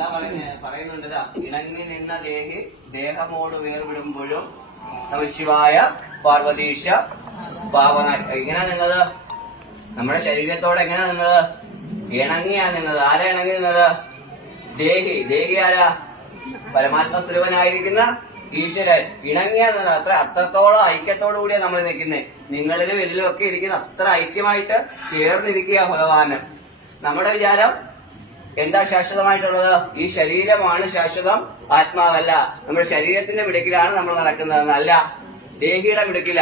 എന്താ പറയുന്നുണ്ട്? ഇണങ്ങി നിന്ന ദേഹമോട് വേർവിടുമ്പോഴും നമഃശിവായ പാർവതീശ പാവന. എങ്ങനെയാ നിന്നത്? നമ്മുടെ ശരീരത്തോടെ എങ്ങനെയാ നിന്നത്? ഇണങ്ങിയാ നിന്നത്. ആരാ ഇണങ്ങി നിന്നത്? ദേഹി ആരാ? പരമാത്മസ്വരൂപനായിരിക്കുന്ന ഈശ്വരൻ. ഇണങ്ങിയാ നിന്നത്. അത്രത്തോളം ഐക്യത്തോടു കൂടിയാ നമ്മൾ നിൽക്കുന്നത്. നിങ്ങളിലും ഇതിലും ഒക്കെ ഇരിക്കുന്ന അത്ര ഐക്യമായിട്ട് ചേർന്നിരിക്കുക ഭഗവാന്. നമ്മുടെ വിചാരം എന്താ ശാശ്വതമായിട്ടുള്ളത്? ഈ ശരീരമാണ് ശാശ്വതം, ആത്മാവല്ല. നമ്മുടെ ശരീരത്തിന്റെ മിടുക്കിലാണ് നമ്മൾ നടക്കുന്നത്, അല്ല ദേഹിയുടെ മിടുക്കില.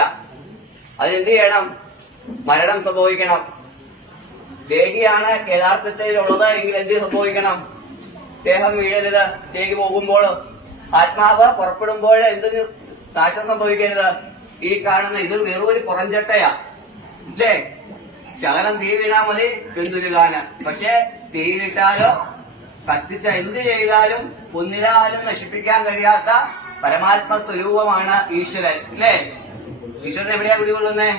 അതിനെന്ത് ചെയ്യണം? മരണം സംഭവിക്കണം. ദേഹിയാണ് യഥാർത്ഥത്തിലുള്ളത് എങ്കിൽ എന്ത് സംഭവിക്കണം? ദേഹം വീഴരുത്. ദേഹി പോകുമ്പോൾ ആത്മാവ് പുറപ്പെടുമ്പോൾ എന്തൊരു നാശം സംഭവിക്കരുത്. ഈ കാണുന്ന ഇത് വെറും ഒരു പുറംചട്ടയാ, ഇല്ലേ? ശകലം തീ വീണാ മതി ബന്ധുരുകാന്. പക്ഷെ തീയിലിട്ടാലോ കത്തിച്ച എന്ത് ചെയ്താലും ഒന്നിനാലും നശിപ്പിക്കാൻ കഴിയാത്ത പരമാത്മ സ്വരൂപമാണ് ഈശ്വരൻ, ഇല്ലേ? ഈശ്വരൻ എവിടെയാ കുടികൊള്ളുന്നേ?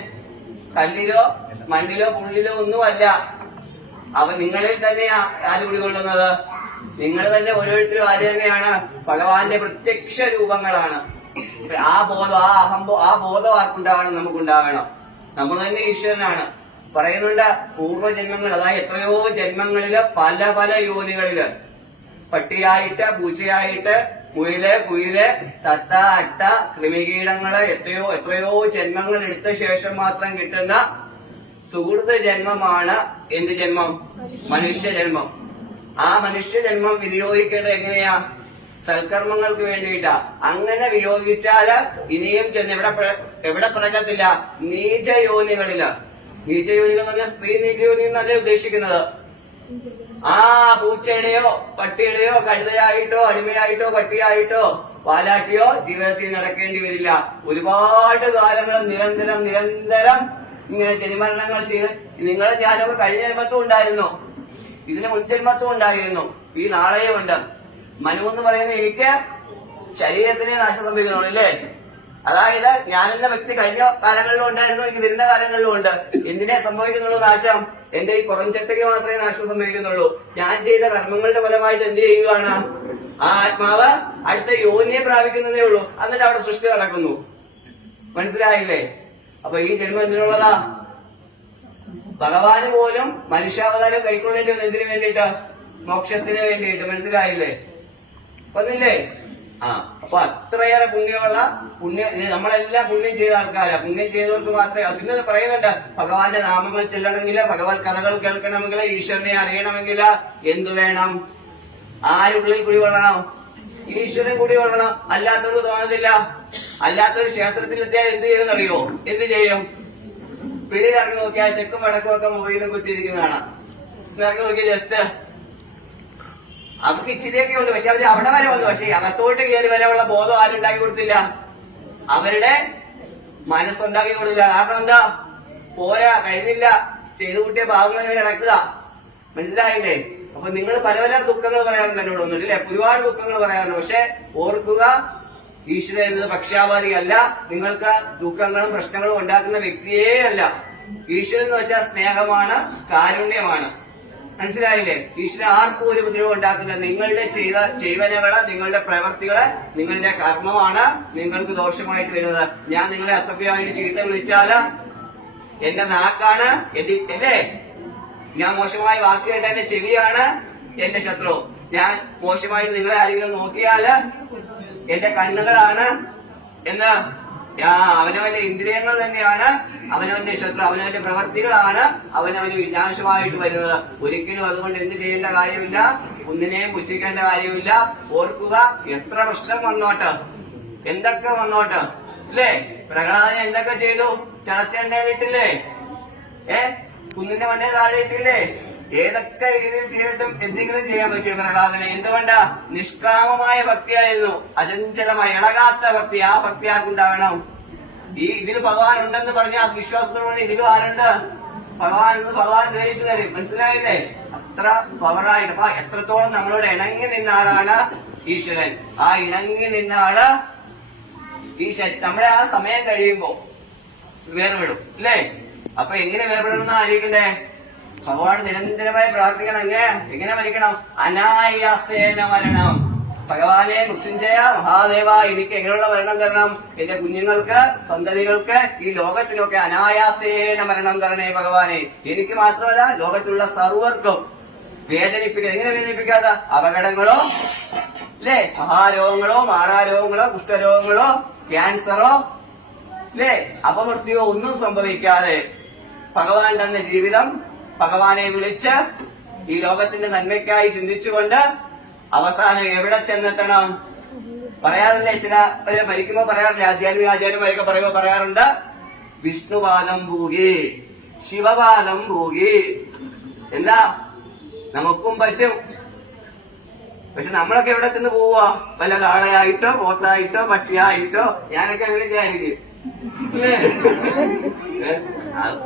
കല്ലിലോ മണ്ണിലോ പുള്ളിലോ ഒന്നുമല്ല. അവൻ നിങ്ങളിൽ തന്നെയാ ആര് കുടികൊള്ളുന്നത്? നിങ്ങൾ തന്നെ ഓരോരുത്തരും ആര് തന്നെയാണ്? ഭഗവാന്റെ പ്രത്യക്ഷ രൂപങ്ങളാണ്. ആ ബോധം ആ ബോധം ആർക്കുണ്ടാവണം? നമുക്കുണ്ടാവണം. നമ്മൾ തന്നെ ഈശ്വരനാണ്. പറയുന്നുണ്ട് പൂർവ്വജന്മങ്ങൾ, അതായത് എത്രയോ ജന്മങ്ങളില് പല പല യോനികളില് പട്ടിയായിട്ട്, പൂച്ചയായിട്ട്, മുയില്, കുയില്, തത്ത, അട്ട, കൃമികീടങ്ങള് എത്രയോ ജന്മങ്ങൾ എടുത്ത ശേഷം മാത്രം കിട്ടുന്ന സുഹൃത്ത് ജന്മമാണ് എന്ത് ജന്മം? മനുഷ്യജന്മം. ആ മനുഷ്യജന്മം വിനിയോഗിക്കേണ്ടത് എങ്ങനെയാ? സൽക്കർമ്മങ്ങൾക്ക് വേണ്ടിയിട്ടാ. അങ്ങനെ വിനിയോഗിച്ചാല് ഇനിയും ചെന്ന് എവിടെ പിറക്കത്തില്ല? നീചയോനികളില്. നീചയോനികൾ എന്ന് പറഞ്ഞാൽ സ്ത്രീ നീചയോനി എന്നല്ലേ ഉദ്ദേശിക്കുന്നത്. ആ പൂച്ചയുടെയോ പട്ടിയുടെയോ കഴുതയായിട്ടോ അടിമയായിട്ടോ പട്ടിയായിട്ടോ പാലാട്ടിയോ ജീവിതത്തിൽ നടക്കേണ്ടി വരില്ല. ഒരുപാട് കാലങ്ങൾ നിരന്തരം ഇങ്ങനെ ജനിമരണങ്ങൾ ചെയ്ത് നിങ്ങളും ഞാനൊക്കെ കഴിഞ്ഞ ജന്മത്തും ഉണ്ടായിരുന്നു, ഇതിന് മുൻജന്മത്തും ഉണ്ടായിരുന്നു, ഈ നാളെയും ഉണ്ട്. മനു എന്ന് പറയുന്നത് എനിക്ക് ശരീരത്തിന് നാശം സംഭവിക്കുന്നുള്ളൂ, അല്ലേ? അതായത് ഞാനെന്ന വ്യക്തി കഴിഞ്ഞ കാലങ്ങളിലും ഉണ്ടായിരുന്നു, എനിക്ക് വരുന്ന കാലങ്ങളിലും ഉണ്ട്. എന്തിനെ സംഭവിക്കുന്നുള്ളൂ നാശം? എന്റെ ഈ പുറംചട്ടയ്ക്ക് മാത്രമേ നാശം സംഭവിക്കുന്നുള്ളൂ. ഞാൻ ചെയ്ത കർമ്മങ്ങളുടെ ഫലമായിട്ട് എന്ത് ചെയ്യുകയാണ്? ആ ആത്മാവ് അടുത്ത യോനിയെ പ്രാപിക്കുന്നതേ ഉള്ളൂ. എന്നിട്ട് അവിടെ സൃഷ്ടി നടക്കുന്നു. മനസ്സിലായില്ലേ? അപ്പൊ ഈ ജന്മം എന്തിനുള്ളതാ? ഭഗവാന് പോലും മനുഷ്യാവതാരം കൈക്കൊള്ളേണ്ടി വന്നു. എന്തിനു വേണ്ടിയിട്ട്? മോക്ഷത്തിന് വേണ്ടിയിട്ട്. മനസ്സിലായില്ലേ? വന്നില്ലേ? അപ്പൊ അത്രയേറെ നമ്മളെല്ലാം പുണ്യം ചെയ്ത ആൾക്കാരാ. പുണ്യം ചെയ്തവർക്ക് മാത്രമേ. പിന്നെ പറയുന്നുണ്ട് ഭഗവാന്റെ നാമങ്ങൾ ചെല്ലണമെങ്കിൽ, ഭഗവത് കഥകൾ കേൾക്കണമെങ്കിൽ, ഈശ്വരനെ അറിയണമെങ്കിൽ എന്തു വേണം? ആരുള്ളിൽ കുടികൊള്ളണം? ഈശ്വരൻ കുടികൊള്ളണം. അല്ലാത്തവർക്ക് തോന്നത്തില്ല. അല്ലാത്തൊരു ക്ഷേത്രത്തിലെത്തിയാൽ എന്ത് ചെയ്യുമെന്നറിയോ? എന്ത് ചെയ്യും? വെളിയിൽ ഇറങ്ങി നോക്കിയാൽ തെക്കും വടക്കും ഒക്കെ മൊബൈലും കുത്തിയിരിക്കുന്നതാണ്. ഇറങ്ങി നോക്കിയാൽ ജസ്റ്റ് അവർക്ക് ഇച്ചിരിയൊക്കെ ഉണ്ട്. പക്ഷെ അവര് അവിടെ വരെ വന്നു. പക്ഷെ അകത്തോട്ട് കയറി വരാനുള്ള ബോധം ആരുണ്ടാക്കി കൊടുത്തില്ല? അവരുടെ മനസ്സുണ്ടാക്കി കൊടുത്തില്ല. കാരണം എന്താ? പോരാ, കഴിഞ്ഞില്ല, ചെയ്തു കൂട്ടിയ ഭാവങ്ങൾ ഇങ്ങനെ കിടക്കുക. മനസ്സിലായില്ലേ? അപ്പൊ നിങ്ങൾ പല പല ദുഃഖങ്ങൾ പറയാറുണ്ട് എന്നോട് വന്നിട്ടില്ലേ? ഒരുപാട് ദുഃഖങ്ങൾ പറയാറുണ്ട്. പക്ഷെ ഓർക്കുക, ഈശ്വരൻ എന്നത് പക്ഷാപാതി അല്ല. നിങ്ങൾക്ക് ദുഃഖങ്ങളും പ്രശ്നങ്ങളും ഉണ്ടാക്കുന്ന വ്യക്തിയേ അല്ല. ഈശ്വരൻ എന്ന് വെച്ചാൽ സ്നേഹമാണ്, കാരുണ്യമാണ്. മനസ്സിലായില്ലേ? ഈശ്വരൻ ആർക്കും ഒരു ഉപദ്രവം ഉണ്ടാക്കുന്നത് നിങ്ങളുടെ ചെയ്വനകള്, നിങ്ങളുടെ പ്രവർത്തികള്, നിങ്ങളുടെ കർമ്മമാണ് നിങ്ങൾക്ക് ദോഷമായിട്ട് വരുന്നത്. ഞാൻ നിങ്ങളെ അസഭ്യമായിട്ട് ചീത്ത വിളിച്ചാല് എന്റെ നാക്കാണ് അല്ലേ? ഞാൻ മോശമായി വാക്ക് കേട്ട എന്റെ ചെവിയാണ് എന്റെ ശത്രു. ഞാൻ മോശമായിട്ട് നിങ്ങളെ ആരെങ്കിലും നോക്കിയാല് എന്റെ കണ്ണുകളാണ് എന്ന്. അവനവന്റെ ഇന്ദ്രിയങ്ങൾ തന്നെയാണ് അവനവന്റെ ശത്രു. അവനവന്റെ പ്രവർത്തികളാണ് അവനവന് വിനാശമായിട്ട് വരുന്നത്. ഒരിക്കലും അതുകൊണ്ട് എന്ത് ചെയ്യേണ്ട കാര്യമില്ല, ഒന്നിനെയും പുച്ഛിക്കേണ്ട കാര്യമില്ല. ഓർക്കുക, എത്ര പ്രശ്നം വന്നോട്ട്, എന്തൊക്കെ വന്നോട്ട്, അല്ലേ? പ്രഹ്ലാദനെ എന്തൊക്കെ ചെയ്തു? ചടച്ചെണ്ണയിലിട്ടില്ലേ? കുന്നിന്റെ മണ്ണേ താഴെ ഇട്ടില്ലേ? ഏതൊക്കെ രീതിയിൽ ചെയ്തിട്ടും എന്തെങ്കിലും ചെയ്യാൻ പറ്റുമോ പ്രഹ്ലാദനെ? എന്തുകൊണ്ടാ? നിഷ്കാമമായ ഭക്തിയായിരുന്നു, അചഞ്ചലമായ ഇളകാത്ത ഭക്തി. ആ ഭക്തി ആർക്കുണ്ടാകണം? ഇതിൽ ഭഗവാൻ ഉണ്ടെന്ന് പറഞ്ഞ ആ വിശ്വാസത്തോടെ ഇതിലും ആരുണ്ട്? ഭഗവാൻ ഗ്രഹിച്ചു തരും. മനസ്സിലായില്ലേ? അത്ര പവറായിട്ട്. അപ്പൊ എത്രത്തോളം നമ്മളോട് ഇണങ്ങി നിന്ന ആളാണ് ഈശ്വരൻ. ആ ഇണങ്ങി നിന്ന ആള് ഈശ്വരൻ. നമ്മുടെ ആ സമയം കഴിയുമ്പോ വേർപെടും, അല്ലേ? അപ്പൊ എങ്ങനെ വേർപെടണമെന്ന് ആലോചിക്കണ്ടേ? ഭഗവാൻ നിരന്തരമായി പ്രാർത്ഥിക്കണം. എങ്ങനെ മരിക്കണം? അനായാസേന മരണം. ഭഗവാനെ മൃത്യുഞ്ജയ മഹാദേവ, എനിക്ക് എങ്ങനെയുള്ള മരണം തരണം? എന്റെ കുഞ്ഞുങ്ങൾക്ക്, സന്തതികൾക്ക്, ഈ ലോകത്തിനൊക്കെ അനായാസേന മരണം തരണേ ഭഗവാനെ. എനിക്ക് മാത്രമല്ല, ലോകത്തിലുള്ള സർവർക്കും വേദനിപ്പിക്കുക. എങ്ങനെ വേദനിപ്പിക്കാതെ? അപകടങ്ങളോ അല്ലേ, മഹാരോഗങ്ങളോ, മാറാരോഗങ്ങളോ, കുഷ്ഠരോഗങ്ങളോ, ക്യാൻസറോ അല്ലേ, അപമൃത്യുവോ ഒന്നും സംഭവിക്കാതെ ഭഗവാൻ തന്ന ജീവിതം ഭഗവാനെ വിളിച്ച് ഈ ലോകത്തിന്റെ നന്മയ്ക്കായി ചിന്തിച്ചുകൊണ്ട് അവസാനം എവിടെ ചെന്നെത്തണം? പറയാറില്ലേ, ചില മരിക്കുമ്പോ പറയാറില്ല, ആധ്യാത്മിക ആചാര്യന്മാരൊക്കെ പറയുമ്പോ പറയാറുണ്ട്, വിഷ്ണുപാദം ഭൂകി, ശിവപാദം ഭൂകി. എന്താ, നമുക്കും പറ്റും. പക്ഷെ നമ്മളൊക്കെ എവിടെ ചെന്ന് പോവാ? വല്ല കാളയായിട്ടോ, പോത്തായിട്ടോ, പട്ടിയായിട്ടോ. ഞാനൊക്കെ അങ്ങനെയൊക്കെ ആയിരിക്കും അല്ലേ?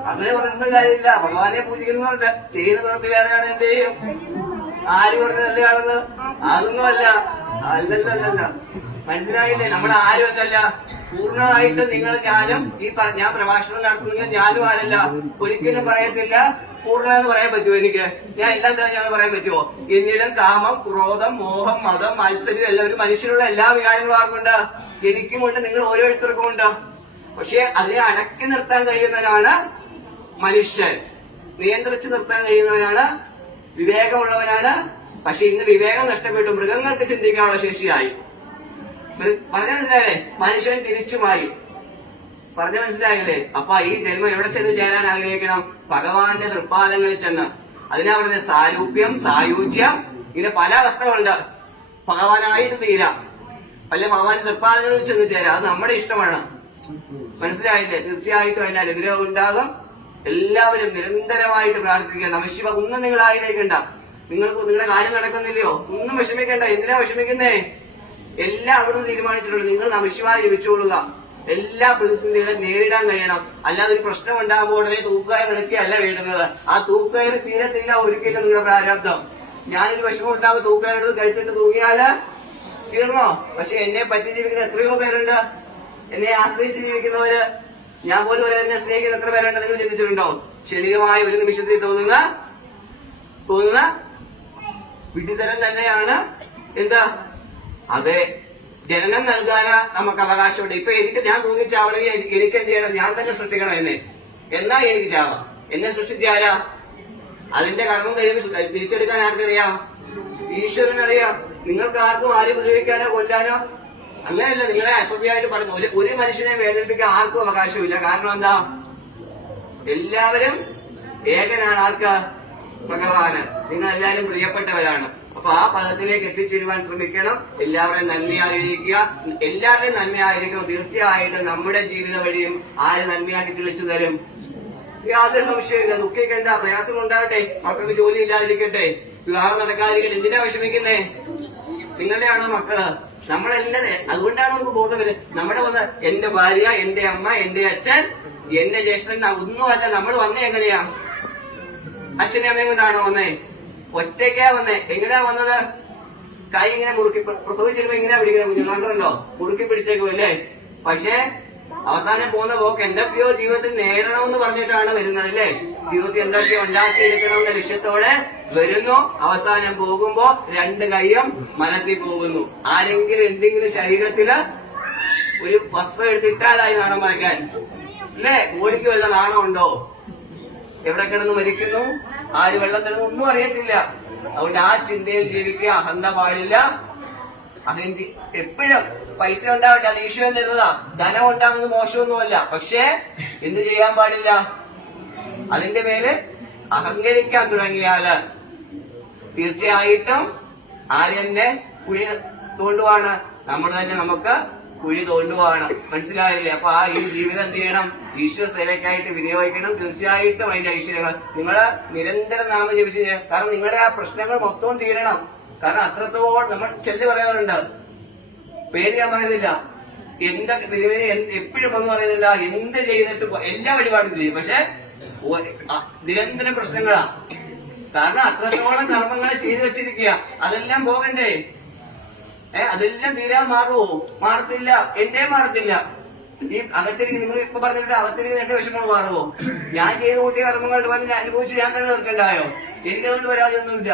അങ്ങനെ പറഞ്ഞ കാര്യമില്ല. ഭഗവാനെ പൂജിക്കുന്ന പറഞ്ഞ ചെയ്യുന്ന പ്രവൃത്തി വേറെയാണ്. എന്ത് ചെയ്യും? ആര് പറഞ്ഞല്ലേ ആണെന്ന്? അതൊന്നുമല്ല. അല്ലല്ലല്ല, മനസ്സിലായില്ലേ? നമ്മുടെ ആരും അല്ലല്ല. പൂർണ്ണമായിട്ടും നിങ്ങൾ ഞാനും ഞാൻ പ്രഭാഷണം നടത്തുന്നെങ്കിൽ ഞാനും ആരല്ല. ഒരിക്കലും പറയത്തില്ല പൂർണ്ണമെന്ന് പറയാൻ പറ്റുമോ എനിക്ക്? ഞാൻ എല്ലാം തന്നെ ഞാൻ പറയാൻ പറ്റുമോ? എന്നിലും കാമം, ക്രോധം, മോഹം, മതം, മത്സരം എല്ലാം ഒരു മനുഷ്യനുള്ള എല്ലാ വികാരങ്ങളും ആർക്കുണ്ട്? എനിക്കുമുണ്ട്, നിങ്ങൾ ഓരോരുത്തർക്കും ഉണ്ട്. പക്ഷെ അതിനെ അടക്കി നിർത്താൻ കഴിയുന്നവനാണ് മനുഷ്യൻ. നിയന്ത്രിച്ചു നിർത്താൻ കഴിയുന്നവനാണ്, വിവേകമുള്ളവനാണ്. പക്ഷെ ഇന്ന് വിവേകം നഷ്ടപ്പെട്ടു, മൃഗങ്ങൾക്ക് ചിന്തിക്കാനുള്ള ശേഷിയായി. പറഞ്ഞ മനസ്സിലായില്ലേ? മനുഷ്യൻ തിരിച്ചുമായി. പറഞ്ഞ മനസ്സിലായില്ലേ? അപ്പൊ ഈ ജന്മം എവിടെ ചെന്ന് ചേരാൻ ആഗ്രഹിക്കണം? ഭഗവാന്റെ തൃപ്പാദങ്ങളിൽ ചെന്ന്. അതിനാ പറയുന്നത് സാരൂപ്യം, സായുജ്യം, ഇങ്ങനെ പല അവസ്ഥകളുണ്ട്. ഭഗവാനായിട്ട് തീരാം, അല്ലെ ഭഗവാന്റെ തൃപ്പാദങ്ങളിൽ ചെന്ന് ചേരാം. അത് നമ്മുടെ ഇഷ്ടമാണ്. മനസ്സിലായില്ലേ? തീർച്ചയായിട്ടും അതിന്റെ അനുഗ്രഹം ഉണ്ടാകും. എല്ലാവരും നിരന്തരമായിട്ട് പ്രാർത്ഥിക്കുക. നമഃശിവ. ഒന്നും നിങ്ങൾ ആഗ്രഹിക്കണ്ട. നിങ്ങൾക്ക് നിങ്ങളുടെ കാര്യം നടക്കുന്നില്ലയോ? ഒന്നും വിഷമിക്കണ്ട. എന്തിനാ വിഷമിക്കുന്നേ? എല്ലാം അവിടുന്ന് തീരുമാനിച്ചിട്ടുണ്ട്. നിങ്ങൾ നമഃശിവായ ജപിച്ചുകൊള്ളുക. എല്ലാ പ്രതിസന്ധികളും നേരിടാൻ കഴിയണം. അല്ലാതെ ഒരു പ്രശ്നം ഉണ്ടാകുമ്പോൾ ഉടനെ തൂക്കുകയർ എടുക്കുകയല്ല വേണ്ടുന്നത്. ആ തൂക്കുകയർ തീരത്തില്ല ഒരിക്കലും നിങ്ങളുടെ പ്രാരാബ്ദം. ഞാനൊരു വിഷമം ഉണ്ടാകുമ്പോൾ തൂക്കുകയർ എടുത്ത് കഴിച്ചിട്ട് തൂങ്ങിയാല് തീർന്നോ? പക്ഷെ എന്നെ പറ്റി ജീവിക്കുന്ന എത്രയോ പേരുണ്ട്, എന്നെ ആശ്രയിച്ച് ജീവിക്കുന്നവര്. ഞാൻ പോലും എന്നെ സ്നേഹിക്കുന്ന എത്ര പേരുണ്ട് നിങ്ങൾ ചിന്തിച്ചിട്ടുണ്ടോ? ക്ഷണികമായ ഒരു നിമിഷത്തിൽ തോന്നുന്ന വിഡ്ഢിത്തരം തന്നെയാണ് എന്താ? അതെ, ജനനം നൽകാനാ നമുക്ക് അവകാശമുണ്ട്. ഇപ്പൊ ഞാൻ തൂങ്ങിച്ചാവണമെങ്കിൽ എനിക്ക് എന്ത് ചെയ്യണം? ഞാൻ തന്നെ സൃഷ്ടിക്കണം എന്നെ. എന്നാ എനിക്ക് ചാവാം. എന്നെ സൃഷ്ടിച്ചാരാ? അതിന്റെ കർമ്മം കഴിയുമ്പോൾ തിരിച്ചെടുക്കാൻ ആർക്കറിയാം? ഈശ്വരനറിയാം. നിങ്ങൾക്ക് ആർക്കും ആരും ഉപദ്രവിക്കാനോ കൊല്ലാനോ അങ്ങനെയല്ല. നിങ്ങളെ അസഭ്യമായിട്ട് പറഞ്ഞു ഒരു മനുഷ്യനെ വേദനിപ്പിക്കാൻ ആർക്കും അവകാശമില്ല. കാരണം എന്താ? എല്ലാവരും ഏകനാണ്. ആർക്ക്? ഭഗവാന്. നിങ്ങൾ എല്ലാവരും പ്രിയപ്പെട്ടവരാണ്. അപ്പൊ ആ പദത്തിലേക്ക് എത്തിച്ചേരുവാൻ ശ്രമിക്കണം. എല്ലാവരുടെയും നന്മയായിരിക്കുക. എല്ലാവരുടെയും നന്മയായിരിക്കും. തീർച്ചയായിട്ടും നമ്മുടെ ജീവിത വഴിയും ആര് നന്മയാക്കി തെളിച്ചു തരും? യാതൊരു സംശയമില്ല. ദുഃഖിക്കേണ്ട, പ്രയാസം ഉണ്ടാകട്ടെ, മക്കൾക്ക് ജോലി ഇല്ലാതിരിക്കട്ടെ, വിവാഹം നടക്കാതിരിക്കട്ടെ, എന്തിനാ വിഷമിക്കുന്നേ? നിങ്ങളുടെയാണോ മക്കള്? നമ്മളെല്ലാം. അതുകൊണ്ടാണ് നമുക്ക് ബോധമില്ല. നമ്മുടെ എന്റെ ഭാര്യ, എന്റെ അമ്മ, എന്റെ അച്ഛൻ, എന്റെ ജ്യേഷ്ഠൻ ഒന്നുമല്ല. നമ്മൾ വന്നേ എങ്ങനെയാ? അച്ഛനെ അമ്മയും കൊണ്ടാണോ വന്നേ? ഒറ്റയ്ക്കാ വന്നേ. എങ്ങനെയാ വന്നത്? കൈ ഇങ്ങനെ മുറുക്കി പ്രസവിച്ചിരുമ്പോ ഇങ്ങനെ പിടിക്കുന്ന കുഞ്ഞുങ്ങളുണ്ടോ? മുറുക്കി പിടിച്ചേക്കും അല്ലേ? പക്ഷേ അവസാനം പോകുന്ന പോക്ക് എന്തൊക്കെയോ ജീവിതത്തിൽ നേടണമെന്ന് പറഞ്ഞിട്ടാണ് വരുന്നത് അല്ലേ? ജീവിതത്തിൽ എന്തൊക്കെയോ ഉണ്ടാക്കിയെടുക്കണമെന്ന ലക്ഷ്യത്തോടെ വരുന്നു. അവസാനം പോകുമ്പോ രണ്ട് കൈയും മനത്തിൽ പോകുന്നു. ആരെങ്കിലും എന്തെങ്കിലും ശരീരത്തില് ഒരു വസ്ത്രം എടുത്തിട്ടാലായി നാണം മറയ്ക്കാൻ അല്ലേ? ഓടിക്ക് വല്ല നാണമുണ്ടോ? എവിടെ കിടന്ന് മരിക്കുന്നു, ആര് വെള്ളത്തിലൊന്നും ഒന്നും അറിയത്തില്ല. അതുകൊണ്ട് ആ ചിന്തയിൽ ജീവിക്കുക. അഹന്ത പാടില്ല. അതെനിക്ക് എപ്പോഴും പൈസ ഉണ്ടാവട്ടെ, അത് ഈശ്വരൻ തരുന്നതാ. ധനം ഉണ്ടാകുന്നത് മോശമൊന്നുമല്ല. പക്ഷേ എന്ത് ചെയ്യാൻ പാടില്ല? അതിന്റെ മേല് അഹങ്കരിക്കാൻ തുടങ്ങിയാല് തീർച്ചയായിട്ടും ആരെന്നെ കുഴി തോണ്ടുവാണ്? നമ്മൾ തന്നെ നമുക്ക് കുഴി തോണ്ടുവാണ്. മനസ്സിലായില്ലേ? അപ്പൊ ആ ഈ ജീവിതം എന്ത് ചെയ്യണം? ഈശ്വര സേവയ്ക്കായിട്ട് വിനിയോഗിക്കണം. തീർച്ചയായിട്ടും അതിന്റെ ഐശ്വര്യങ്ങൾ നിങ്ങള് നിരന്തരം നാമം ജപിച്ച്. കാരണം നിങ്ങളുടെ ആ പ്രശ്നങ്ങൾ മൊത്തവും തീരണം. കാരണം അത്രത്തോളം നമ്മൾ ചെല്ലു പറയാറുണ്ട്. പേര് ഞാൻ പറയുന്നില്ല. എന്തൊക്കെ തിരുവേനി എപ്പോഴും ഒന്നും പറയുന്നില്ല. എന്ത് ചെയ്തിട്ട് എല്ലാ വഴിപാടും ചെയ്യും. പക്ഷെ നിരന്തരം പ്രശ്നങ്ങളാ. കാരണം അത്രത്തോളം കർമ്മങ്ങളെ ചെയ്തു വെച്ചിരിക്കുക. അതെല്ലാം പോകണ്ടേ? അതെല്ലാം തീരാൻ മാറുമോ? മാറത്തില്ല. എന്റെ മാറത്തില്ല. ഈ അകത്തിരിക്കും നിങ്ങൾ ഇപ്പൊ പറഞ്ഞിട്ട് അകത്തിരിക്കുന്ന എന്റെ വിഷമങ്ങൾ മാറുമോ? ഞാൻ ചെയ്ത് കൂട്ടിയ കർമ്മങ്ങളുടെ പോലെ അനുഭവിച്ച് ഞാൻ തന്നെ തീർക്കണ്ടായോ? എനിക്കതുകൊണ്ട് പരാതിയൊന്നുമില്ല.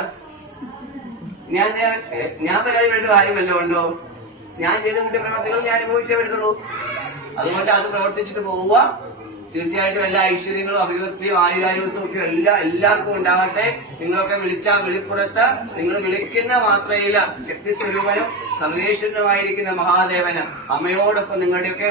ഞാൻ പരാതിപ്പെട്ട് കാര്യമല്ലോ ഉണ്ടോ? ഞാൻ ചെയ്ത് കൂട്ടിയ പ്രവർത്തികൾ ഞാൻ അനുഭവിച്ചേ എടുത്തുള്ളൂ. അതുകൊണ്ട് അത് പ്രവർത്തിച്ചിട്ട് പോവുക. തീർച്ചയായിട്ടും എല്ലാ ഐശ്വര്യങ്ങളും അഭിവൃദ്ധിയും ആയുരാരോഗ്യവും ഒക്കെ എല്ലാവർക്കും ഉണ്ടാകട്ടെ. നിങ്ങളൊക്കെ വിളിച്ചാൽ വിളിപ്പുറത്ത് നിങ്ങൾ വിളിക്കുന്ന മാത്രയില ശക്തി സ്വരൂപനും സർവേശ്വരനുമായിരിക്കുന്ന മഹാദേവന് അമ്മയോടൊപ്പം നിങ്ങളുടെയൊക്കെ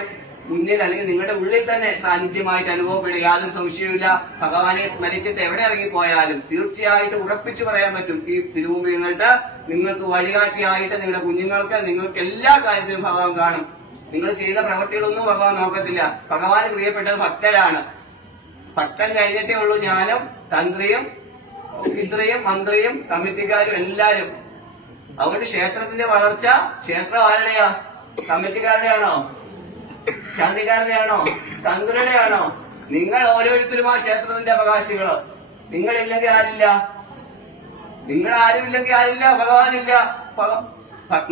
മുന്നിൽ അല്ലെങ്കിൽ നിങ്ങളുടെ ഉള്ളിൽ തന്നെ സാന്നിധ്യമായിട്ട് അനുഭവപ്പെടുക. യാതൊരു സംശയവുമില്ല. ഭഗവാനെ സ്മരിച്ചിട്ട് എവിടെ ഇറങ്ങിപ്പോയാലും തീർച്ചയായിട്ടും ഉറപ്പിച്ചു പറയാൻ പറ്റും, ഈ തിരുമുമ്പിൽ നിന്നിട്ട് നിങ്ങൾക്ക് വഴികാട്ടിയായിട്ട് നിങ്ങളുടെ കുഞ്ഞുങ്ങൾക്ക് നിങ്ങൾക്ക് എല്ലാ കാര്യത്തിലും ഭഗവാൻ കാണും. നിങ്ങൾ ചെയ്ത പ്രവൃത്തികളൊന്നും ഭഗവാൻ നോക്കത്തില്ല. ഭഗവാന് പ്രിയപ്പെട്ടത് ഭക്തരാണ്. ഭക്തൻ കഴിഞ്ഞിട്ടേ ഉള്ളൂ ജ്ഞാനം, തന്ത്രിയും പിതൃയും മന്ത്രിയും കമ്മിറ്റിക്കാരും എല്ലാരും. അതുകൊണ്ട് ക്ഷേത്രത്തിന്റെ വളർച്ച ക്ഷേത്രം ആരുടെയാ? കമ്മിറ്റിക്കാരുടെയാണോ? ശാന്തിക്കാരുടെയാണോ? തന്ത്രിയുടെയാണോ? നിങ്ങൾ ഓരോരുത്തരും ആ ക്ഷേത്രത്തിന്റെ അവകാശികള്. നിങ്ങളില്ലെങ്കിൽ ആരില്ല. നിങ്ങൾ ആരുമില്ലെങ്കിൽ ആരില്ല. ഭഗവാനില്ല.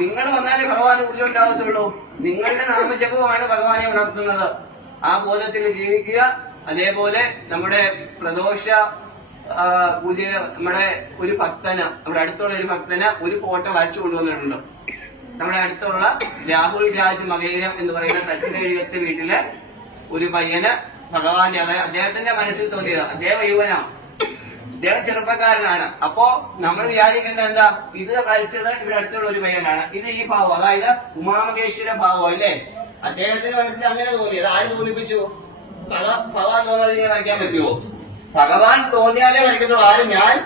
നിങ്ങൾ വന്നാലേ ഭഗവാൻ ഊർജ്ജം ഉണ്ടാകത്തുള്ളൂ. നിങ്ങളുടെ നാമജപമാണ് ഭഗവാനെ ഉണർത്തുന്നത്. ആ ബോധത്തിൽ ജീവിക്കുക. അതേപോലെ നമ്മുടെ പ്രദോഷ പൂജയില് നമ്മുടെ ഒരു ഭക്തന്, നമ്മുടെ അടുത്തുള്ള ഒരു ഭക്തന് ഒരു ഫോട്ടോ വരച്ചു കൊണ്ടുവന്നിട്ടുണ്ട്. നമ്മുടെ അടുത്തുള്ള രാഹുൽ രാജ് മകേരം എന്ന് പറയുന്ന തച്ചിനഴികത്തെ വീട്ടിലെ ഒരു പയ്യന് ഭഗവാന്റെ, അതായത് അദ്ദേഹത്തിന്റെ മനസ്സിൽ തോന്നിയത്, അദ്ദേഹം യുവനാണ്, അദ്ദേഹം ചെറുപ്പക്കാരനാണ്. അപ്പോ നമ്മൾ വിചാരിക്കേണ്ട എന്താ, ഇത് വരച്ചത് ഇവിടെ അടുത്തുള്ള ഒരു പയ്യനാണ്, ഇത് ഈ ഭാവം, അതായത് ഉമാമഹേശ്വര ഭാവം അല്ലേ? അദ്ദേഹത്തിന്റെ മനസ്സിൽ അങ്ങനെ തോന്നിയത്. ആര് തോന്നിപ്പിച്ചു? ഭഗവാൻ തോന്നാതെ ഇങ്ങനെ വരയ്ക്കാൻ പറ്റുമോ? ഭഗവാൻ തോന്നിയാലേ വരയ്ക്കുന്നുള്ളൂ. ആരും ഞാൻ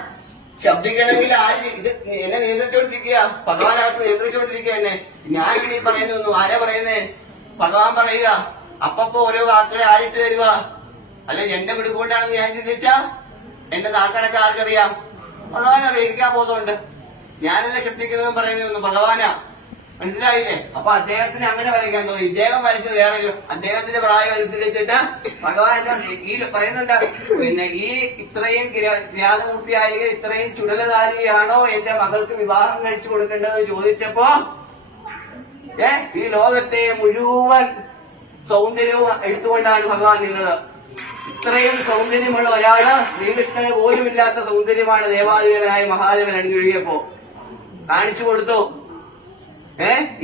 ശബ്ദിക്കണമെങ്കിൽ ആര് ഇത് എന്നെ നിയന്ത്രിച്ചുകൊണ്ടിരിക്കുക? ഭഗവാനകത്ത് നിയന്ത്രിച്ചുകൊണ്ടിരിക്കുക എന്നെ. ഞാൻ ഈ പറയുന്നൊന്നും ആരാ പറയുന്നേ? ഭഗവാൻ പറയുക. അപ്പപ്പോ ഓരോ വാക്കുകളെ ആരിട്ട് തരുക? അല്ലെ എന്റെ മിടുക്കൊണ്ടാണെന്ന് ഞാൻ ചിന്തിച്ച എന്റെ നാക്കടക്ക ആർക്കറിയാം? ഭഗവാനറിയാം. എനിക്ക് ആ ബോധമുണ്ട്. ഞാനല്ല ശബ്ദിക്കുന്നതും പറയുന്നതൊന്നും ഭഗവാനാ. മനസ്സിലായില്ലേ? അപ്പൊ അദ്ദേഹത്തിന് അങ്ങനെ വരയ്ക്കാൻ തോന്നി. ഇദ്ദേഹം വരച്ചത് വേറെ അദ്ദേഹത്തിന്റെ പ്രായം അനുസരിച്ചിട്ട് ഭഗവാൻ ഈ പറയുന്നുണ്ട്, പിന്നെ ഈ ഇത്രയും ജ്ഞാനമൂർത്തിയായിരിക്കും ഇത്രയും ചുടലധാരിയാണോ എന്റെ മകൾക്ക് വിവാഹം കഴിച്ചു കൊടുക്കേണ്ടതെന്ന് ചോദിച്ചപ്പോ ഈ ലോകത്തെ മുഴുവൻ സൗന്ദര്യവും എടുത്തുകൊണ്ടാണ് ഭഗവാൻ നിന്നത്. ഇത്രയും സൗന്ദര്യമുള്ള ഒരാള് ശ്രീകൃഷ്ണന് പോലുമില്ലാത്ത സൗന്ദര്യമാണ് ദേവാദേവനായ മഹാദേവൻ അണിഞ്ഞൊഴുകിയപ്പോ കാണിച്ചു കൊടുത്തു.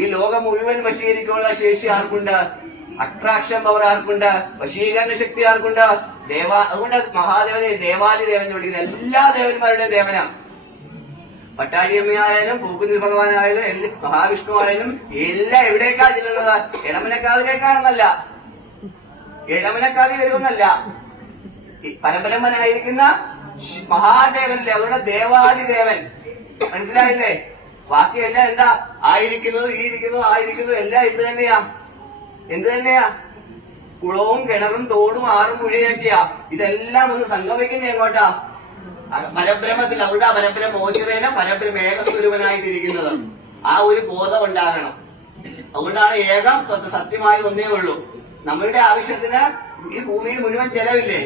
ഈ ലോകം മുഴുവൻ വശീകരിക്കാനുള്ള ശേഷി ആർക്കുണ്ട്? Attraction power ആർക്കുണ്ട്? വശീകരണ ശക്തി ആർക്കുണ്ട്? അതുകൊണ്ട് മഹാദേവനെ ദേവാദിദേവൻ വിളിക്കുന്നത് എല്ലാ ദേവന്മാരുടെയും ദേവനാ. പട്ടാഴിയമ്മയായാലും പൂക്കുന്നിൽ ഭഗവാനായാലും മഹാവിഷ്ണു ആയാലും എല്ലാം എവിടേക്കാ ചെല്ലുന്നത്? ഇടമനക്കാവിലേക്കാണെന്നല്ല, ഇടമനക്കാവി വരുമെന്നല്ല, പരബ്രഹ്മനായിരിക്കുന്ന മഹാദേവനല്ലേ. അതുകൊണ്ട് ദേവാദിദേവൻ. മനസ്സിലായില്ലേ? ബാക്കിയെല്ലാം എന്താ? ആയിരിക്കുന്നത്, ഈ ഇരിക്കുന്നു, ആയിരിക്കുന്നു, എല്ലാം ഇത് തന്നെയാ. എന്ത് തന്നെയാ? കുളവും കിണറും തോടും ആറും പുഴയൊക്കെയാ. ഇതെല്ലാം ഒന്ന് സംഗമിക്കുന്ന എങ്ങോട്ടാ? പരബ്രഹ്മത്തിൽ. അവിടെ പരബ്രഹ്മ മോചിതേന പരബ്രഹ്മ ഏകസ്വരൂപനായിട്ടിരിക്കുന്നത്. ആ ഒരു ബോധം ഉണ്ടാകണം. അതുകൊണ്ടാണ് ഏകം സത്യമായി ഒന്നേ ഉള്ളൂ. നമ്മളുടെ ആവശ്യത്തിന് ഈ ഭൂമിയിൽ മുഴുവൻ ജലമില്ലേ?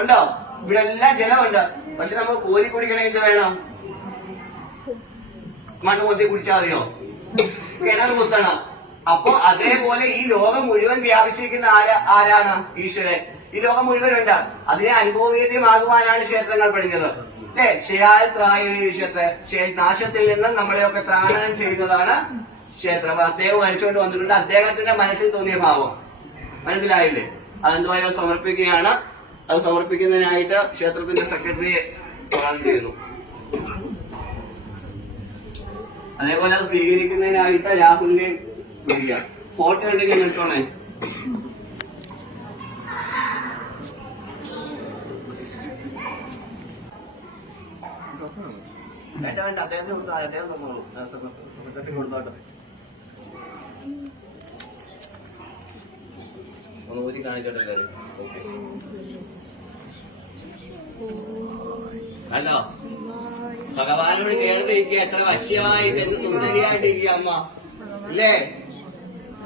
ഉണ്ടോ? ഇവിടെ എല്ലാം ജലമുണ്ട്. പക്ഷെ നമ്മൾ കോരി കുടിക്കണേ എന്ത് വേണം? മണ്ണ് കൊത്തി കുടിച്ചാൽ മതിയോ? കിണർ കുത്തണം. അപ്പൊ അതേപോലെ ഈ ലോകം മുഴുവൻ വ്യാപിച്ചിരിക്കുന്ന ആരാണ്? ഈശ്വരൻ. ഈ ലോകം മുഴുവനുണ്ട്. അതിനെ അനുഭവവേദ്യമാകുവാനാണ് ക്ഷേത്രങ്ങൾ പണിഞ്ഞത് അല്ലേ? ക്ഷയാൽ ത്രായക്ഷേത്ര നാശത്തിൽ നിന്നും നമ്മളെയൊക്കെ ത്രാണനം ചെയ്യുന്നതാണ് ക്ഷേത്രം. അദ്ദേഹം വരച്ചുകൊണ്ട് വന്നിട്ടുണ്ട്. അദ്ദേഹത്തിന്റെ മനസ്സിൽ തോന്നിയ ഭാവം. മനസ്സിലായില്ലേ? അതെന്തുവായാലും സമർപ്പിക്കുകയാണ്. അത് സമർപ്പിക്കുന്നതിനായിട്ട് ക്ഷേത്രത്തിന്റെ സെക്രട്ടറിയെ സ്വാഗതം ചെയ്യുന്നു. അതേപോലെ അത് സ്വീകരിക്കുന്നതിനായിട്ട് രാഹുലിനെ വിളിക്കുക. ഫോട്ടോ ഉണ്ടെങ്കിൽ നിൽക്കണേ. വേണ്ട അദ്ദേഹത്തിന് കൊടുത്താൽ അദ്ദേഹം തന്നോളൂ. സെക്രട്ടറി കൊടുത്തോട്ടെ. ഒന്ന് ഊരി കാണിച്ചോട്ടെ കാര്യം. ഹലോ, ഭഗവാനോട് കേറിയിരിക്കുക. എത്ര വശ്യമായിട്ട് എന്ത് സുന്ദരിയായിട്ടിരിക്കുക അമ്മ അല്ലേ?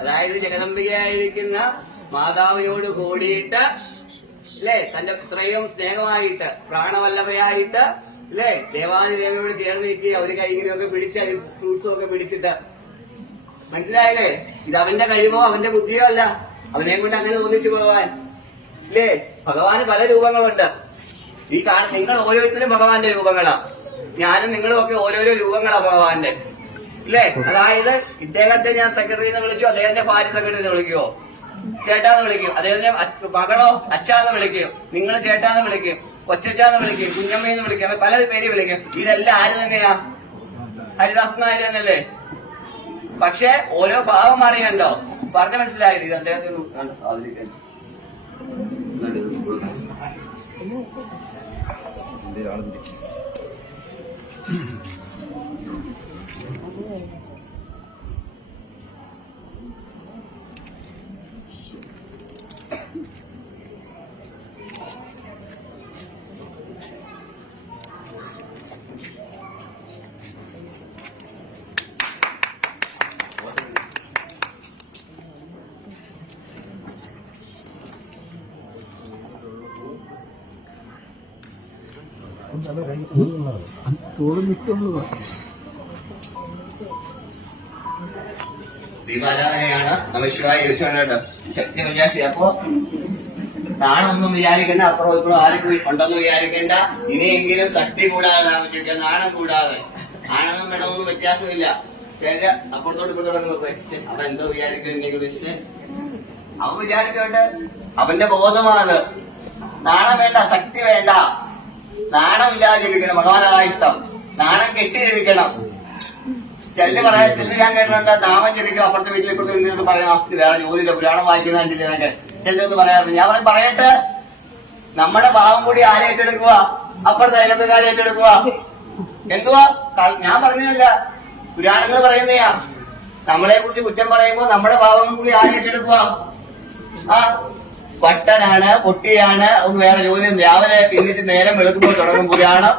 അതായത് ജഗദംബികയായിരിക്കുന്ന മാതാവിനോട് കൂടിയിട്ട് അല്ലേ, തന്റെ ഇത്രയും സ്നേഹമായിട്ട് പ്രാണവല്ലഭയായിട്ട് അല്ലേ ദേവാദിദേവനോട് ചേർന്ന് നിൽക്കുക. ഒരു കൈകിലൊക്കെ പിടിച്ച് ഫ്രൂട്ട്സും ഒക്കെ പിടിച്ചിട്ട്. മനസ്സിലായല്ലേ? ഇത് അവന്റെ കഴിവോ അവന്റെ ബുദ്ധിയോ അല്ല, അവനെ കൊണ്ട് അങ്ങനെ തോന്നിച്ചു ഭഗവാൻ ഇല്ലേ? ഭഗവാന് പല രൂപങ്ങളുണ്ട്. ഈ നിങ്ങൾ ഓരോരുത്തരും ഭഗവാന്റെ രൂപങ്ങളാ. ഞാനും നിങ്ങളും ഒക്കെ ഓരോരോ രൂപങ്ങളാ ഭഗവാന്റെ ഇല്ലേ? അതായത് ഇദ്ദേഹത്തെ ഞാൻ സെക്രട്ടറി എന്ന് വിളിച്ചു, അദ്ദേഹത്തിന്റെ ഭാര്യ സെക്രട്ടറി എന്ന് വിളിക്കുവോ? ചേട്ടാന്ന് വിളിക്കും. അദ്ദേഹത്തിന്റെ മകളോ അച്ഛാന്ന് വിളിക്കും, നിങ്ങൾ ചേട്ടാന്ന് വിളിക്കും, കൊച്ചാന്ന് വിളിക്കും, കുഞ്ഞമ്മയെന്ന് വിളിക്കും, പല പേര് വിളിക്കും. ഇതെല്ലാം ആര് തന്നെയാ? ഹരിദാസൻ നായർ തന്നെയല്ലേ? പക്ഷെ ഓരോ ഭാവം മാറിയുണ്ടോ? പറഞ്ഞ മനസ്സിലായില്ല. ഇത് അദ്ദേഹത്തിന് ദീപാരാധനയാണ്. നമശിവായ ചോദിച്ചോണ്ട് ശക്തി വിചാരിച്ചു. അപ്പോ നാണൊന്നും വിചാരിക്കണ്ട, അപ്പുറം ഇപ്പോഴും ആരൊക്കെ ഉണ്ടെന്ന് വിചാരിക്കണ്ട. ഇനിയെങ്കിലും ശക്തി കൂടാതെ നാമിച്ചിരിക്കുക, നാണം കൂടാതെ. ആണെന്നും വേണമെന്നും വ്യത്യാസമില്ല. ചില അപ്പുറത്തോട്ട് ഇപ്പോഴത്തോടെ നോക്കുക, അവൻ എന്തോ വിചാരിക്കും എന്നെ കുറിച്ച്. അവൻ വിചാരിച്ചോണ്ട് അവന്റെ ബോധമാണത്. നാണം വേണ്ട, ശക്തി വേണ്ട. നാണമില്ലാതെ ജീവിക്കണം, ഭഗവാനായിട്ടം. നാണം കെട്ടി ജീവിക്കണം. ചെല്ല് ഞാൻ കേട്ടിട്ടുണ്ട്, നാമം ജപിക്കും, അപ്പുറത്തെ വീട്ടിൽ ഇപ്പുറത്തെ വീട്ടിലോട്ട് പറയാം, വേറെ ജോലിയില്ല, പുരാണം വായിക്കുന്ന കണ്ടില്ല എന്നൊക്കെ ചെല്ലൊന്ന് പറയാറുണ്ട്. ഞാൻ പറയട്ടെ, നമ്മുടെ ഭാവം കൂടി ആരെ ഏറ്റെടുക്കുക? അപ്പുറത്തെ അയലക്കാരെ ഏറ്റെടുക്കുക. എന്തുവാ? ഞാൻ പറഞ്ഞതല്ല, പുരാണങ്ങൾ പറയുന്നയാ. നമ്മളെ കുറിച്ച് കുറ്റം പറയുമ്പോ നമ്മുടെ ഭാവം കൂടി ആരെ ഏറ്റെടുക്കുക? ആ പട്ടനാണ്, പൊട്ടിയാണ്, വേറെ ജോലിയും. രാവിലെ എന്നിട്ട് നേരം വെളുക്കുമ്പോൾ തുടങ്ങും പുരാണം,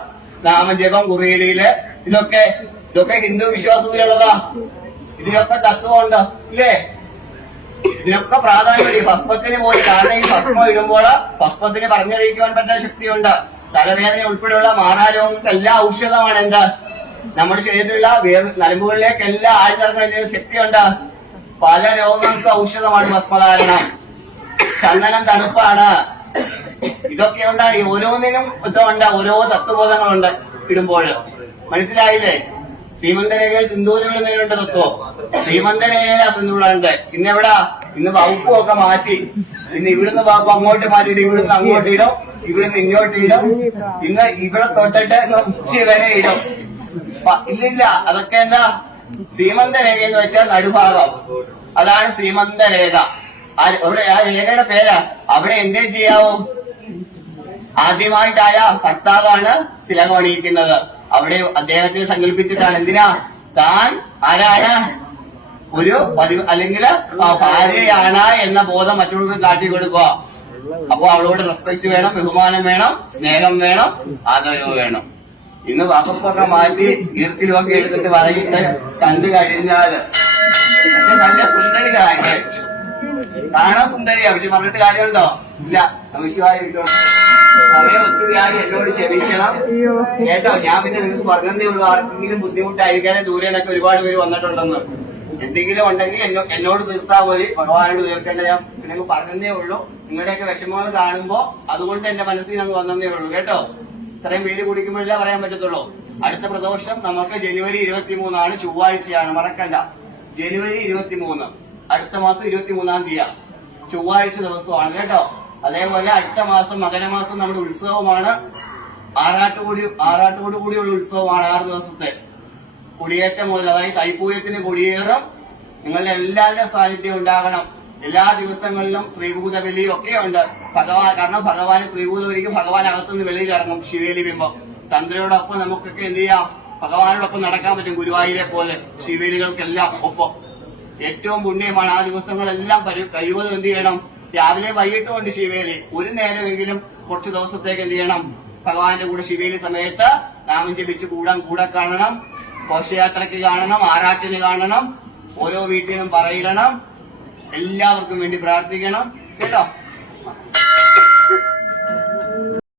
നാമജപം, കുറിയിടിയില്. ഇതൊക്കെ ഹിന്ദു വിശ്വാസത്തിലുള്ളതാ. ഇതിനൊക്കെ തത്വമുണ്ട് ഇല്ലേ? ഇതിനൊക്കെ പ്രാധാന്യം. ഈ ഭസ്മത്തിന് പോയി, കാരണം ഈ ഭസ്മം ഇടുമ്പോൾ ഭസ്മത്തിന് പറഞ്ഞറിയിക്കുവാൻ പറ്റുന്ന ശക്തിയുണ്ട്. തലവേദന ഉൾപ്പെടെയുള്ള മാറാരോഗങ്ങൾക്ക് എല്ലാ ഔഷധമാണ്. എന്താ? നമ്മുടെ ശരീരത്തിലുള്ള നരമ്പുകളിലേക്കെല്ലാം ആഴ്ന്നിറങ്ങുന്ന ശക്തിയുണ്ട്. പല രോഗങ്ങൾക്ക് ഔഷധമാണ് ഭസ്മധാരണം. ചന്ദനം തണുപ്പാണ്. ഇതൊക്കെ ഉണ്ടാണ്. ഓരോന്നിനും ഇതുണ്ട്, ഓരോ തത്വബോധങ്ങളുണ്ട് ഇടുമ്പോൾ. മനസ്സിലായില്ലേ? സീമന്തരേഖയിൽ സിന്ദൂരമിടുന്നതിനുണ്ട് തത്വം. സീമന്തരേഖയില സിന്ദൂരുണ്ട്. ഇന്നെവിടാ? ഇന്ന് വകുപ്പൊക്കെ മാറ്റി. ഇന്ന് ഇവിടുന്ന് വകുപ്പ് അങ്ങോട്ട് മാറ്റിയിട്ട് ഇവിടുന്ന് അങ്ങോട്ട് ഇടും, ഇവിടുന്ന് ഇങ്ങോട്ട് ഇടും. ഇന്ന് ഇവിടെ തൊട്ടിട്ട് ഉച്ച വരെ ഇടും. ഇല്ലില്ല, അതൊക്കെ എന്താ? സീമന്തരേഖ എന്ന് വെച്ചാൽ നടുഭാഗം. അതാണ് സീമന്തരേഖ. ആ രേഖയുടെ പേരാ. അവിടെ എന്തേ ചെയ്യാവൂ? ആദ്യമായിട്ടായ ഭർത്താവാണ് തിലകമണിയിക്കുന്നത്. അവിടെ അദ്ദേഹത്തെ സങ്കല്പിച്ചിട്ടാണ്. എന്തിനാ? താൻ ആരാണ്? ഒരു അല്ലെങ്കിൽ ഭാര്യയാണ് എന്ന ബോധം മറ്റുള്ളവർക്ക് കാട്ടിക്കൊടുക്കുക. അപ്പൊ അവളോട് റെസ്പെക്ട് വേണം, ബഹുമാനം വേണം, സ്നേഹം വേണം, ആദരവ് വേണം. ഇന്ന് വകുപ്പൊക്കെ മാറ്റി ഈർക്കിലുമൊക്കെ എടുത്തിട്ട് വൈകിട്ട് കണ്ടു കഴിഞ്ഞാല് പക്ഷെ നല്ല സുന്ദരികളാണ്, കാണാൻ സുന്ദരിയാ. പക്ഷെ പറഞ്ഞിട്ട് കാര്യമുണ്ടോ? ഇല്ല. നമശിവായിരിക്കും. സമയം ഒത്തിരിയായി, എന്നോട് ക്ഷമിക്കണം കേട്ടോ. ഞാൻ പിന്നെ നിങ്ങൾക്ക് പറഞ്ഞതേ ഉള്ളൂ. ആർക്കെങ്കിലും ബുദ്ധിമുട്ടായിരിക്കാനേ ദൂരെ നിന്നൊക്കെ ഒരുപാട് പേര് വന്നിട്ടുണ്ടെന്ന്. എന്തെങ്കിലും ഉണ്ടെങ്കിൽ എന്നോട് തീർത്താൽ മതി, ഭഗവാനോട് തീർക്കേണ്ട. ഞാൻ പിന്നെ പറഞ്ഞതേ ഉള്ളൂ. നിങ്ങളുടെയൊക്കെ വിഷമങ്ങൾ കാണുമ്പോ അതുകൊണ്ട് എന്റെ മനസ്സിൽ ഞങ്ങൾ വന്നതേ ഉള്ളൂ കേട്ടോ. ഇത്രയും പേര് കുടിക്കുമ്പോഴല്ലേ പറയാൻ പറ്റത്തുള്ളൂ. അടുത്ത പ്രദോഷം നമുക്ക് ജനുവരി 23 ചൊവ്വാഴ്ചയാണ്, മറക്കണ്ട. ജനുവരി 23, അടുത്ത മാസം 23-ാം തീയതി ചൊവ്വാഴ്ച ദിവസമാണ് കേട്ടോ. അതേപോലെ അടുത്ത മാസം മകരമാസം നമ്മുടെ ഉത്സവമാണ്. ആറാട്ടോടു കൂടിയുള്ള ഉത്സവമാണ്. 6 ദിവസത്തെ കുടിയേറ്റം മുതൽ, അതായത് തൈപ്പൂയത്തിന് കൊടിയേറും. നിങ്ങളുടെ എല്ലാവരുടെ സാന്നിധ്യം ഉണ്ടാകണം. എല്ലാ ദിവസങ്ങളിലും ശ്രീഭൂത ബലിയും ഒക്കെ ഉണ്ട്. കാരണം ഭഗവാന് ശ്രീഭൂത ബലിക്ക് ഭഗവാൻ അകത്തുനിന്ന് വെളിയിൽ ഇറങ്ങും. ശിവേലി ബിംബം തന്ത്രയോടൊപ്പം നമുക്കൊക്കെ എന്ത് ചെയ്യാം? ഭഗവാനോടൊപ്പം നടക്കാൻ പറ്റും. ഗുരുവായൂരെ പോലെ ശിവേലികൾക്കെല്ലാം ഒപ്പം ഏറ്റവും പുണ്യമാണ് ആ ദിവസങ്ങളെല്ലാം. കഴിവതും എന്ത് ചെയ്യണം? രാവിലെ വൈകിട്ടും ഉണ്ട് ശിവേലി. ഒരു നേരമെങ്കിലും കുറച്ച് ദിവസത്തേക്ക് എന്ത് ചെയ്യണം? ഭഗവാന്റെ കൂടെ ശിവേലി സമയത്ത് നാമം ജപിച്ച് കൂടെ കാണണം. ഘോഷയാത്രയ്ക്ക് കാണണം, ആറാട്ടിന് കാണണം, ഓരോ വീട്ടിലും പറയിടണം. എല്ലാവർക്കും വേണ്ടി പ്രാർത്ഥിക്കണം കേട്ടോ.